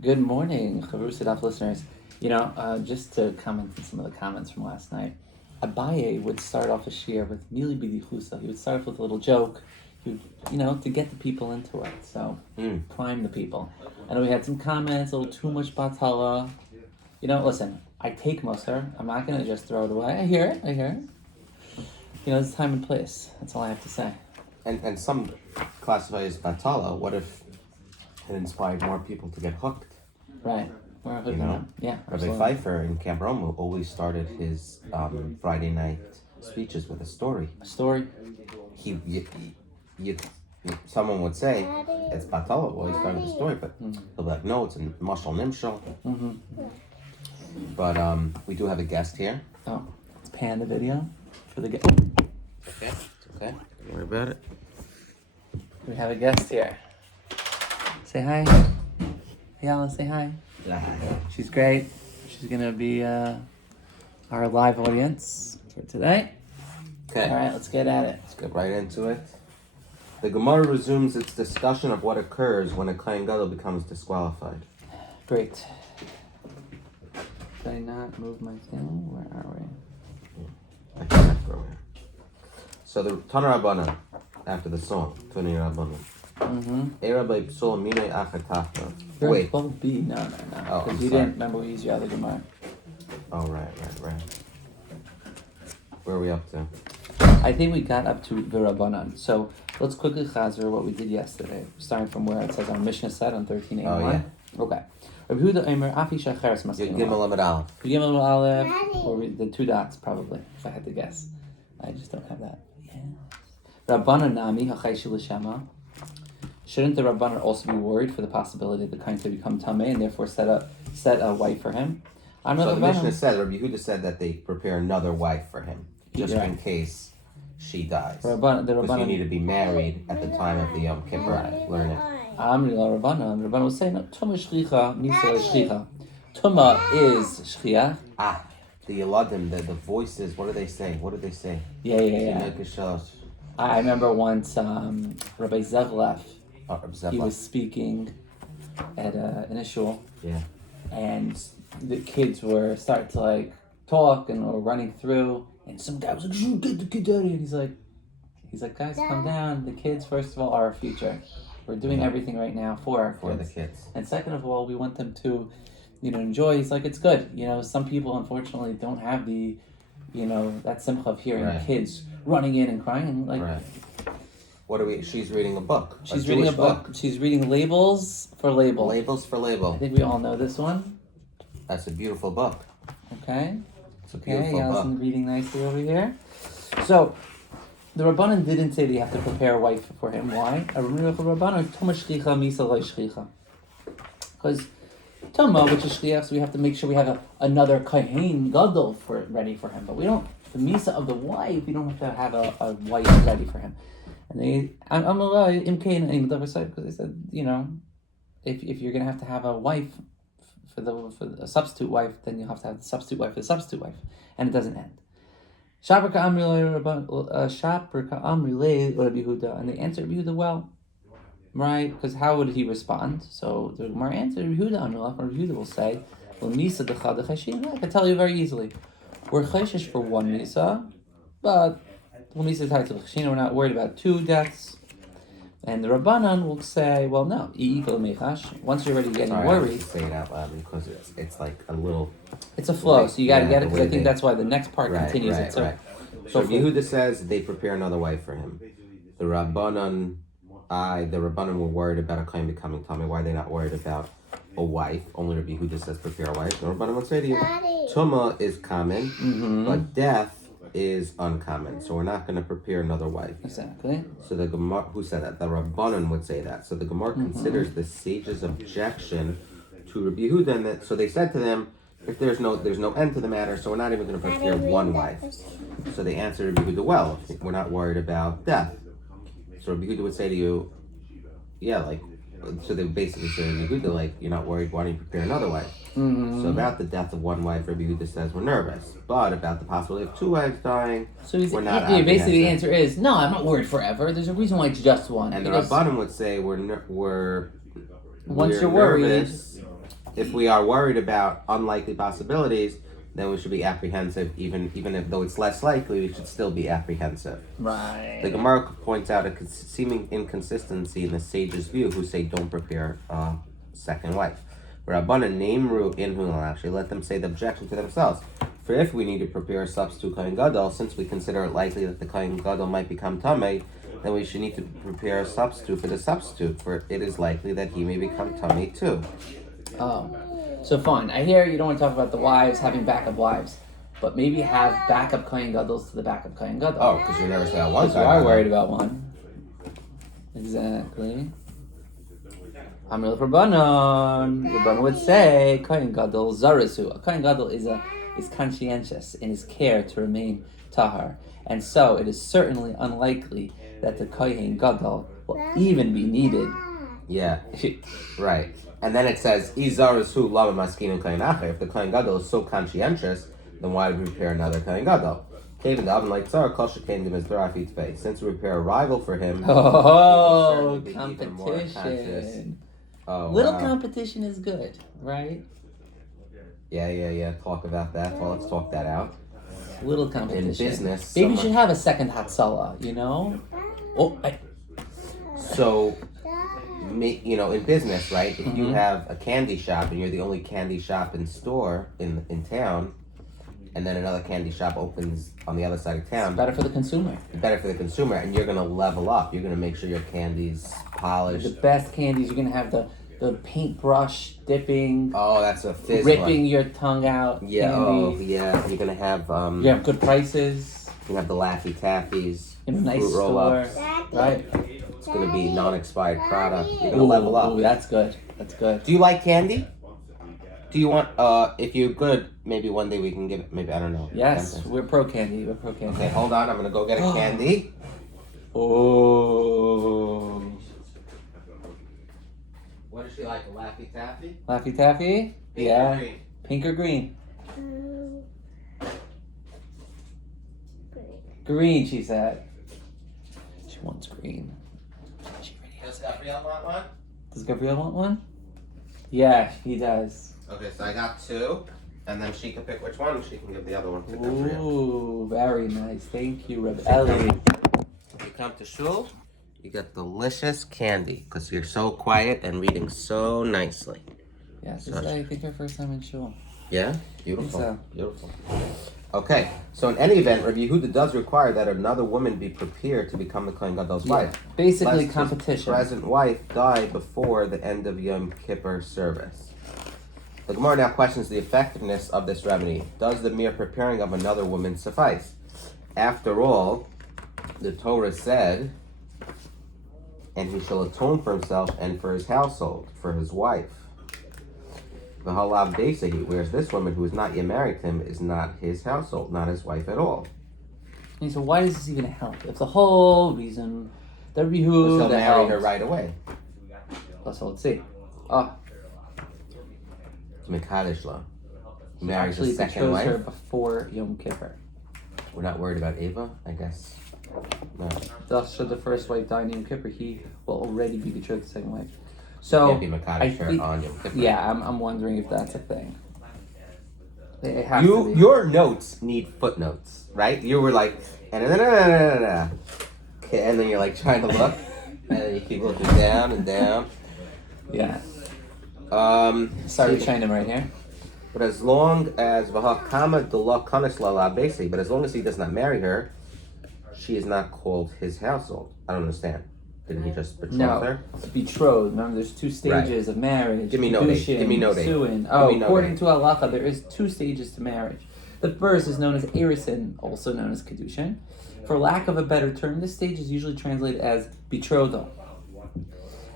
Good morning, Charusadaf listeners. Just to comment on some of the comments from last night, Abaye would start off a shir with Mili Bidichusa. He would start off with a little joke, to get the people into it. So, prime the people. And we had some comments, a little too much batala. Listen, I take Musar. I'm not going to just throw it away. I hear it. There's time and place. That's all I have to say. And some classify as batala. What if it inspired more people to get hooked? Right. Yeah. Rabbi Pfeiffer in Camp Roma always started his Friday night speeches with a story. A story? Someone would say it's batala. Well, he started the story, but he'll be like, no, it's a mashal nimshal. Mm-hmm. But we do have a guest here. Oh, let's pan the video for the guest. Okay. Don't worry about it. We have a guest here. Say hi. Ayala, say hi. She's great. She's going to be our live audience for today. Okay. All right, let's get at it. Let's get right into it. The Gemara resumes its discussion of what occurs when a Kohen Gadol becomes disqualified. Great. Did I not move my thing? Where are we? I can't go here. So the Tana Rabbana, after the song, Tani Rabbana. Wait. Well, B. No. Oh, Because you didn't remember we used your other Gemara. Oh, right. Where are we up to? I think we got up to V'Rabbanan. So let's quickly chazer what we did yesterday, starting from where it says our Mishnah said on 13:81. Oh, yeah. Okay. Rabbi Huda Omer Afi Shacheres Maskin. Gimel Amid Aleph. Gimel Aleph, or the two dots probably, if I had to guess. I just don't have that. Yeah. Rabbanan Nami Hachayshi L'Shema. Shouldn't the Rabbanan also be worried for the possibility of the kind to become Tameh and therefore set a wife for him? So the Mishnah said, Rabbi Yehuda said that they prepare another wife for him, just in case she dies. Because you need to be married at the time of the Yom Kippur. Right. Learn it. Amri la Rabbanan. Rabbanan was saying, Tuma Shlicha, Misa Shlicha. Tuma is Shliach. The Yeladim, the voices, what do they say? Yeah. I remember once Rabbi Zevlef, he was speaking at in a shul, and the kids were starting to talk and were running through, and some guy was like, "Get the kid out of here!" And he's like, guys, calm down. The kids, first of all, are our future. We're doing everything right now for the kids, and second of all, we want them to, enjoy. He's like, it's good. Some people unfortunately don't have the, that simcha of hearing kids running in and crying. What are we? She's reading a book. She's reading a book. She's reading Labels for Label. Labels for Label. I think we all know this one. That's a beautiful book. Okay. It's a beautiful book. Reading nicely over here. So, the Rabbanan didn't say that you have to prepare a wife for him. Why? Because Toma, which is Shliach, so we have to make sure we have another Kohen Gadol ready for him. But we don't, the Misa of the wife, we don't have to have a wife ready for him. And because they said, if you're going to have a wife for a substitute wife, then you'll have to have the substitute wife for the substitute wife. And it doesn't end. And they answered Rabbi Yehuda well, right? Because how would he respond? So the Gemara answered Rabbi Yehuda will say, well, Misa I can tell you very easily. We're chayshish for one Misa, but Misa tied to the Cheshina, we're not worried about two deaths. And the Rabbanan will say, well, no, once you're already getting worried. I have to say it out loud because it's like a little. It's a flow, so you got to get it, because I think that's why the next part continues it. So Yehuda says they prepare another wife for him. The Rabbanan were worried about a Kohen becoming Tameh. Why are they not worried about a wife? Only Rabbi Yehuda says prepare a wife. The Rabbanan would say to you, Tuma is common, but death is uncommon, so we're not going to prepare another wife. Exactly. So the Gemara, who said that? The Rabbanan would say that. So the Gemara considers the sage's objection to Rabbi Yehuda, and so they said to them, if there's no end to the matter, so we're not even going to prepare one wife. So they answered Rabbi Yehuda, well, we're not worried about death. So Rabbi Yehuda would say to you, so they basically say to Rabbi Yehuda, you're not worried, why don't you prepare another wife? So about the death of one wife, Rabbi Yehuda says we're nervous. But about the possibility of two wives dying, we're not basically the answer is, no, I'm not worried forever. There's a reason why it's just one. And the Rabbanim would say we're once you're worried, if we are worried about unlikely possibilities, then we should be apprehensive. Even if though it's less likely, we should still be apprehensive. Right. The Gemara points out a seeming inconsistency in the sage's view, who say don't prepare a second wife. Rabbanan Neimru Inhu, actually let them say the objection to themselves. For if we need to prepare a substitute Kohen Gadol, since we consider it likely that the Kohen Gadol might become Tameh, then we should need to prepare a substitute for the substitute, for it is likely that he may become Tameh too. Oh, so fine. I hear you don't want to talk about the wives having backup wives, but maybe have backup Kohen Gadol to the backup Kohen Gadol. Oh, because you never say that one. Because you are worried about one. Exactly. Amril Rabbanon. Rabbanon would say Kohen Gadol Zarasu. A Kohen Gadol is conscientious in his care to remain tahar, and so it is certainly unlikely that the Kohen Gadol will even be needed. Yeah, right. And then it says, Izarasu lama maskinu Kohen acher. If the Kohen Gadol is so conscientious, then why would we prepare another Kohen Gadol? Kaven the oven like Tzara, Kol Shekain the Mizrah Fit Fei. Since we prepare a rival for him, oh, competition. Oh, little wow. competition is good, right? Yeah. Talk about that. Well, let's talk that out. Little competition. In business, Maybe you should have a second Hatzalah, you know? So, in business, right? If you have a candy shop and you're the only candy shop in town, and then another candy shop opens on the other side of town. It's better for the consumer. And you're going to level up. You're going to make sure your candy's polished. The best candies, you're going to have the paintbrush dipping. Oh, that's a fizz ripping one. your tongue out. Yeah, candy. yeah. You're going to have... you have good prices. You have the Laffy Taffies. In a nice fruit store. roll-ups. Right? It's going to be non-expired product. You're going to level up. Ooh, that's good. Do you like candy? Do you want, if you're good, maybe one day we can give it, maybe, I don't know. Yes, we're pro candy. Okay, hold on, I'm going to go get a candy. Oh. What does she like, a Laffy Taffy? Laffy Taffy? Pink or green? Pink or green? Green, she said. She wants green. Does Gabrielle want one? Does Gabrielle want one? Yeah, he does. Okay, so I got two, and then she can pick which one, she can give the other one to Gabrielle. Ooh, very nice. Thank you, Reb Ellie. When you come to Shul, you get delicious candy, because you're so quiet and reading so nicely. Yes, this is, I think, our first time in Shul. Yeah? Beautiful. So. Beautiful. Okay, so in any event, Rabbi Yehuda does require that another woman be prepared to become the Kohen Gadol's wife. Basically, Lest competition. his present wife die before the end of Yom Kippur service. The Gemara now questions the effectiveness of this remedy. Does the mere preparing of another woman suffice? After all, the Torah said, and he shall atone for himself and for his household, for his wife. The halav desehi, whereas this woman who is not yet married to him is not his household, not his wife at all. And so why does this even help? If the whole reason that He'll Yehuda marry her right away. So let's see. Oh, To Mekadesh la. He he marries actually his second betroths wife. her before Yom Kippur. We're not worried about Ava, I guess. No. Thus, should the first wife die in Yom Kippur, he will already be betrothed to the second wife. So Can't be Mekadesh her on Yom Kippur. yeah, I'm wondering if that's a thing. It has to be. Your notes need footnotes, right? You were like, okay, and then you're like trying to look, and then you keep looking down and down. Yeah. Sorry, China right here. But as long as but as long as he does not marry her, she is not called his household. I don't understand. Didn't he just betroth her? It's betrothed. Remember, there's two stages of marriage. Give me note eight. Give me note eight. Suin. According to halacha, there is two stages to marriage. The first is known as erisin, also known as kedushin. For lack of a better term, this stage is usually translated as betrothal.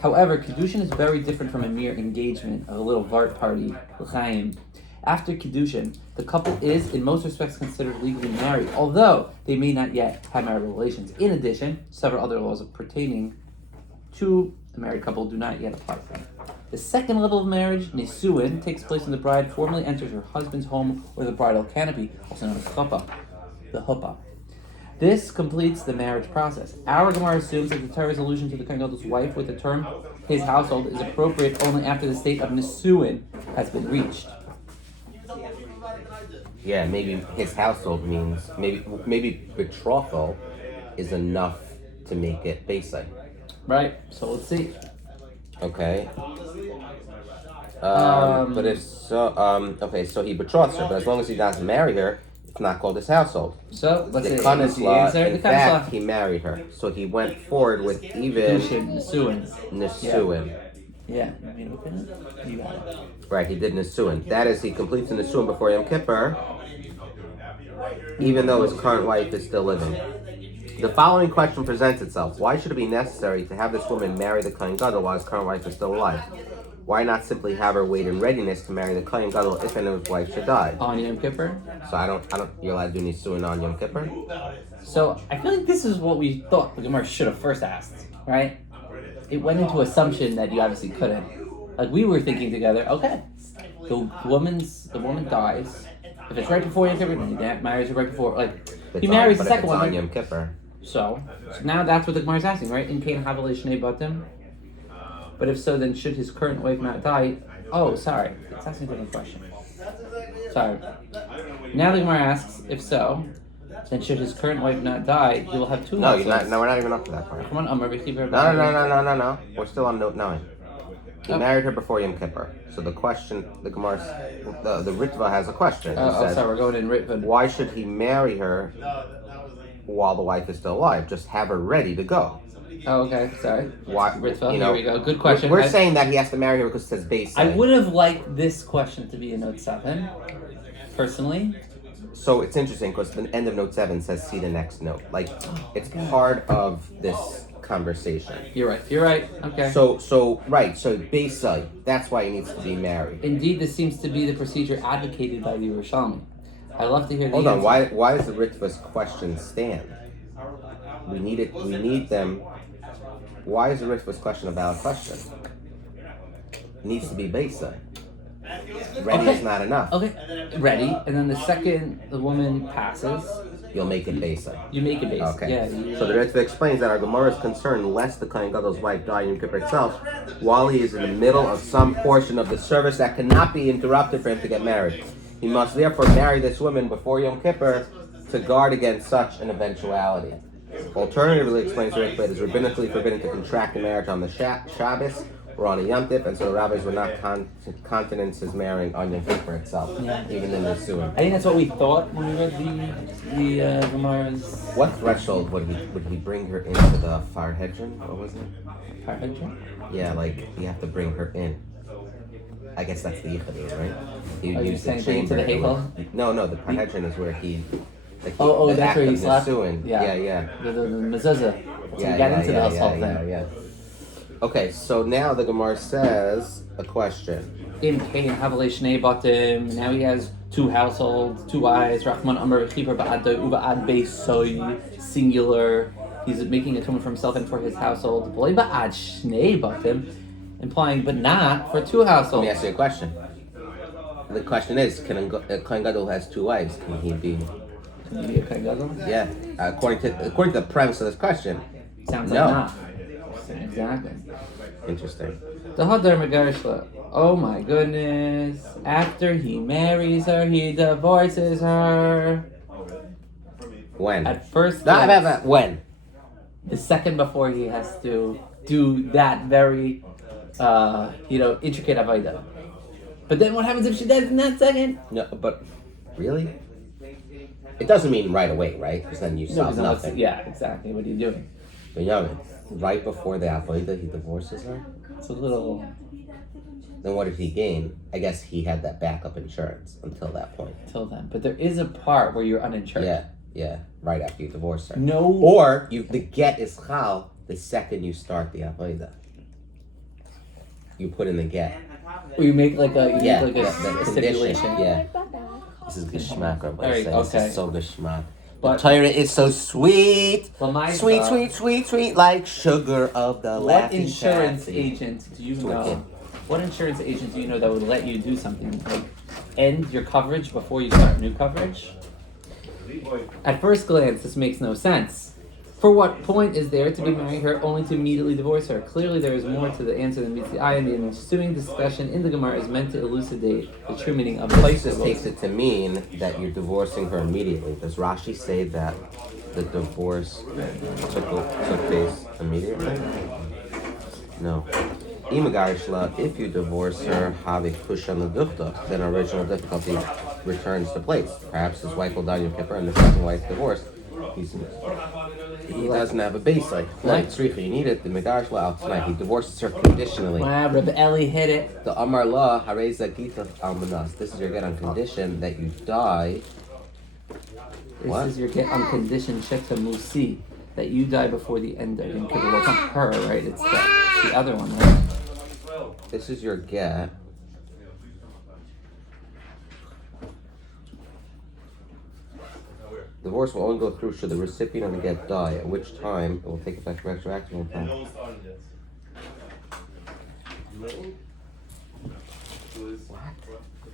However, kedushin is very different from a mere engagement, a little vart party, l'chaim. After kedushin, the couple is, in most respects, considered legally married, although they may not yet have marital relations. In addition, several other laws pertaining to a married couple do not yet apply to them. The second level of marriage, nisuin, takes place when the bride formally enters her husband's home or the bridal canopy, also known as chuppah, the huppah. This completes the marriage process. Our Gemara assumes that the Torah's allusion to the Kohen Gadol's wife with the term his household is appropriate only after the state of Nisuin has been reached. Yeah, maybe his household means maybe betrothal is enough to make it basic. Right. So let's see. Okay. But if so, okay, so he betroths her, but as long as he doesn't marry her, it's not called his household. So let's The see. Kanisla, in The fact, he married her, so he went forward with even Nisuin. Nisuin. Yeah. I mean, look at it. You got it. Right, he did Nisuin. That is, he completes the Nisuin before Yom Kippur, even though his current wife is still living. The following question presents itself: why should it be necessary to have this woman marry the Kohen Gadol while his current wife is still alive? Why not simply have her wait in readiness to marry the Kohen Gadol if and his wife should die? On Yom Kippur? So I don't, you're allowed to do Nisuin on Yom Kippur? So I feel like this is what we thought the Gemara should have first asked, right? It went into assumption that you obviously couldn't. Like we were thinking together, okay, the woman dies. If it's right before Yom Kippur, he marries her right before, he marries the second one. on Yom Kippur. So now that's what the Gemara is asking, right? In Cain Havale Shnei Batim. But if so, then should his current wife not die? Oh, sorry. It's asking a different question. Sorry. Now the Gemara asks, if so, then should his current wife not die, he will have two No, households. no, we're not even up to that part. Come on, Amr. No. We're still on note 9. He married her before Yom Kippur. So the question, the Gemara, the Ritva has a question. Sorry, we're going in Ritva. Why should he marry her while the wife is still alive? Just have her ready to go. Oh, okay. Sorry. Why? Ritva, here we go. Good question. We're saying that he has to marry her because it says base. I would have liked this question to be in note 7, personally. So it's interesting because the end of note 7 says see the next note. Like it's part of this conversation. You're right. Okay. So base side, that's why he needs to be married. Indeed, this seems to be the procedure advocated by the Yerushalmi. I love to hear the Hold answer. on, why does the Ritva's question stand? We need them. Why is the Ritva's question a valid question? It needs to be base side. Ready is not enough. Okay, ready, and then the second the woman passes, You'll make it base side. you make it base. Okay. Yeah. So the Ritva explains that our Gemara is concerned lest the Kohen Gadol's wife die in Yom Kippur itself, while he is in the middle of some portion of the service that cannot be interrupted for him to get married. He must therefore marry this woman before Yom Kippur to guard against such an eventuality. Alternatively, explains the Ritva, it is rabbinically forbidden to contract a marriage on the Shabbos or on a Yom Tov, and so the rabbis would not countenance his marrying on Yom Kippur itself, even in the Nisuin. I think that's what we thought when we read the Gemara's. What threshold would he bring her into the Farhedron? What was it? Farhedron? Yeah, like you have to bring her in. I guess that's the Yichadin, right? He Are you used saying bring into the Heichal? No, the Farhedron is where he. Like That's where he slept. Yeah. The mezuzah. So you got into the household thing. Yeah. Okay, so now the Gemara says a question. In Cain Havale Shnei Batim, now he has 2 households, 2 wives. Rahman Amar Chibar Ba'ad Uba'ad Beisoy, singular. He's making atonement for himself and for his household. V'loi Ba'ad Shnei Batim, implying but not for 2 households. Let me ask you a question. The question is, can a Kohen Gadol has 2 wives? Can he be? Can you be a Kohen Gadol? Yeah. According to the premise of this question. Sounds no. like not. Exactly. Interesting. The Hadar Megarishla. Oh my goodness. After he marries her, he divorces her. When? At first. When? The second before he has to do that very, intricate avodah. But then what happens if she dies in that second? No, but really? It doesn't mean right away, right? Because then you solve nothing. Yeah, exactly. What are you doing? But yeah, right before the avodah, he divorces her? It's a little... Then what did he gain? I guess he had that backup insurance until that point. Until then. But there is a part where you're uninsured. Yeah. Right after you divorce her. No. Or the get is chal the second you start the avodah. You put in the get. Or you make like a stipulation. Yeah. This is geschmack, Rabbi. This is so geschmack. The Torah is so sweet. Sweet, like sugar of the laughing insurance taffy. agent do you know? What insurance agent do you know that would let you do something like end your coverage before you start new coverage? At first glance, this makes no sense. For what point is there to be marrying her only to immediately divorce her? Clearly, there is more to the answer than meets the eye, and the ensuing discussion in the Gemara is meant to elucidate the true meaning of this. Places takes it to mean that you're divorcing her immediately. Does Rashi say that the divorce took place immediately? No. If you divorce her, then original difficulty returns to place. Perhaps his wife will die Yom Kippur and the second wife divorced. He doesn't have a base like you need it. The Megarish La tonight. He divorces her conditionally. Wow, Rabbi Eli hit it. The Amar La Hareza Gita Almanas. This is your get on condition that you die. This is your get on condition Sheta Musi, that you die before the end of Yom Kippur. Well, it's not her, right? It's the other one, right? This is your get. Divorce will only go through should the recipient of the get die, at which time it will take effect retroactively.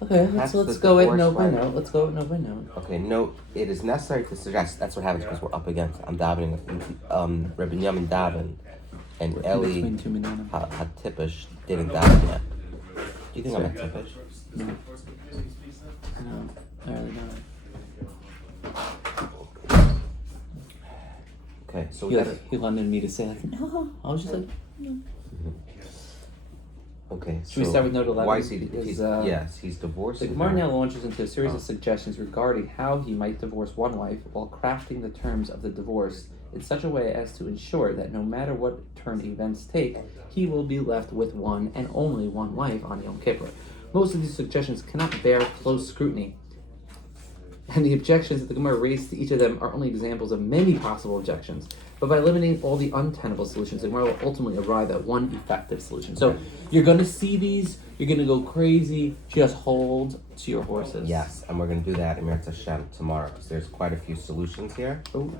Okay, let's go with note by note. Let's go with note by note. Okay, note, it is necessary to suggest, that's what happens because we're up against, I'm davening, Rabbi Yamin daven, and Eli Hatipish didn't daven yet. Do you think I'm a Tipish? No, I really don't. Okay, so he wanted me to say like no. I was just like no. Okay, should we start with note 11? Why is he's divorcing. The Gemara now launches into a series of suggestions regarding how he might divorce one wife while crafting the terms of the divorce in such a way as to ensure that no matter what turn events take, he will be left with one and only one wife on Yom Kippur. Most of these suggestions cannot bear close scrutiny, and the objections that the Gemara raised to each of them are only examples of many possible objections. But by eliminating all the untenable solutions, the Gemara will ultimately arrive at one effective solution. So you're going to see these, you're going to go crazy, just hold to your horses. Yes, and we're going to do that in Meretz Hashem tomorrow, because there's quite a few solutions here. Oh.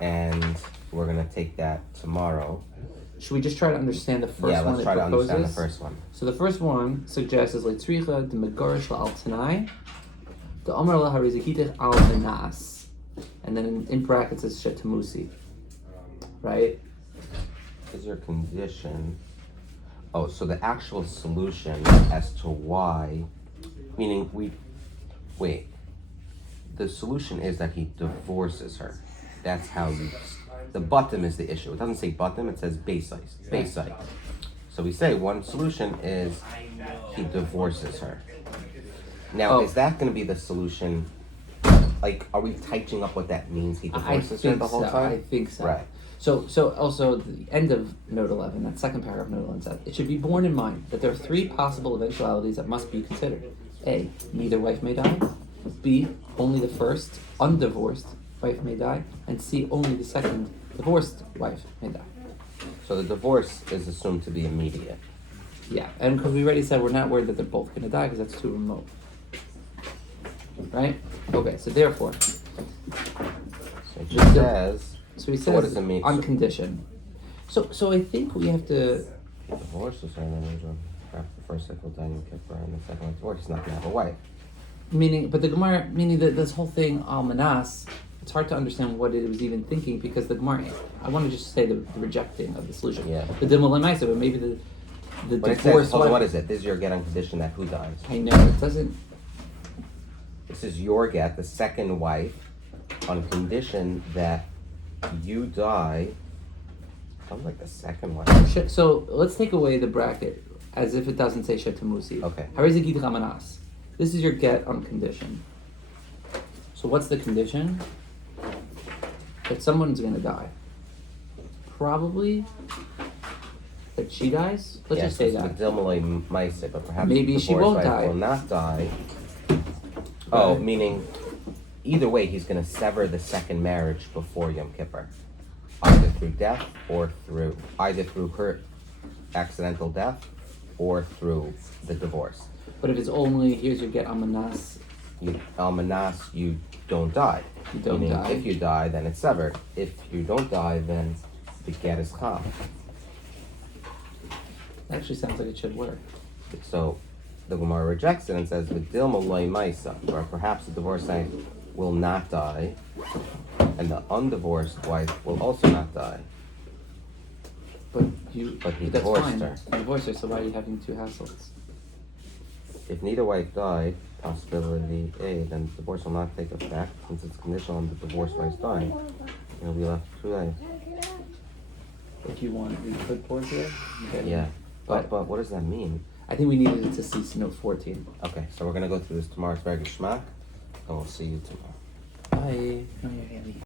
And we're going to take that tomorrow. Should we just try to understand the first one? Yeah, let's try to understand the first one. So the first one suggests is like Tzricha de Megarish al Tanai, the Amar la Harizikitich al Menas, and then in brackets it's Shetamusi, right? Is your condition? Oh, so the actual solution as to why, meaning the solution is that he divorces her. That's how the bottom is the issue. It doesn't say bottom, it says base side. So we say one solution is he divorces her. Now, is that going to be the solution? Like, are we tightening up what that means? He divorces her the whole time? I think so. Right. So also the end of note 11, that second paragraph of note 11 says, it should be borne in mind that there are three possible eventualities that must be considered. A, neither wife may die. B, only the first, undivorced wife may die. And C, only the second, divorced wife may die. So the divorce is assumed to be immediate. Yeah, and because we already said we're not worried that they're both going to die because that's too remote. Right? Okay, so therefore. So it just says. So he says, what does it mean? On condition. So I think we have to. He divorces her, and then after the first wife will die in Kippur, and the second one divorce, he's not going to have a wife. But the Gemara, meaning that this whole thing, Almanas, it's hard to understand what it was even thinking because the Gemara, I want to just say the rejecting of the solution. Yeah. The Dimulemaisa, but maybe the but divorce. Hold on, what is it? This is your get on condition that who dies? I know, it doesn't. This is your get, the second wife, on condition that you die. Sounds like the second wife. So let's take away the bracket as if it doesn't say Shetamusi. Okay. Harizikit Ramanas. This is your get on condition. So what's the condition? That someone's going to die. Probably that she dies. Let's just say that. But perhaps maybe she won't die. Will not die. Oh, meaning either way, he's going to sever the second marriage before Yom Kippur, either through death or through her accidental death or through the divorce. But if it's only here's your get Almanas. Almanas, you don't die. You don't die. If you die, then it's severed. If you don't die, then the get is cham. Actually sounds like it should work. So the Gemara rejects it and says, "V'dilma loy ma'isa," or perhaps the divorcee will not die. and the undivorced wife will also not die. But But he that's divorced fine. her. You divorced her, so why are you having two households? If neither wife died, possibility A, then divorce will not take effect since it's conditional on the divorced wife's dying. It'll be left two lives. If you want, we could pause here. Okay. Yeah. But what does that mean? I think we needed it to cease note 14. Okay, so we're gonna go through this tomorrow. It's very good schmack, and we'll see you tomorrow. Bye. Come here, Andy.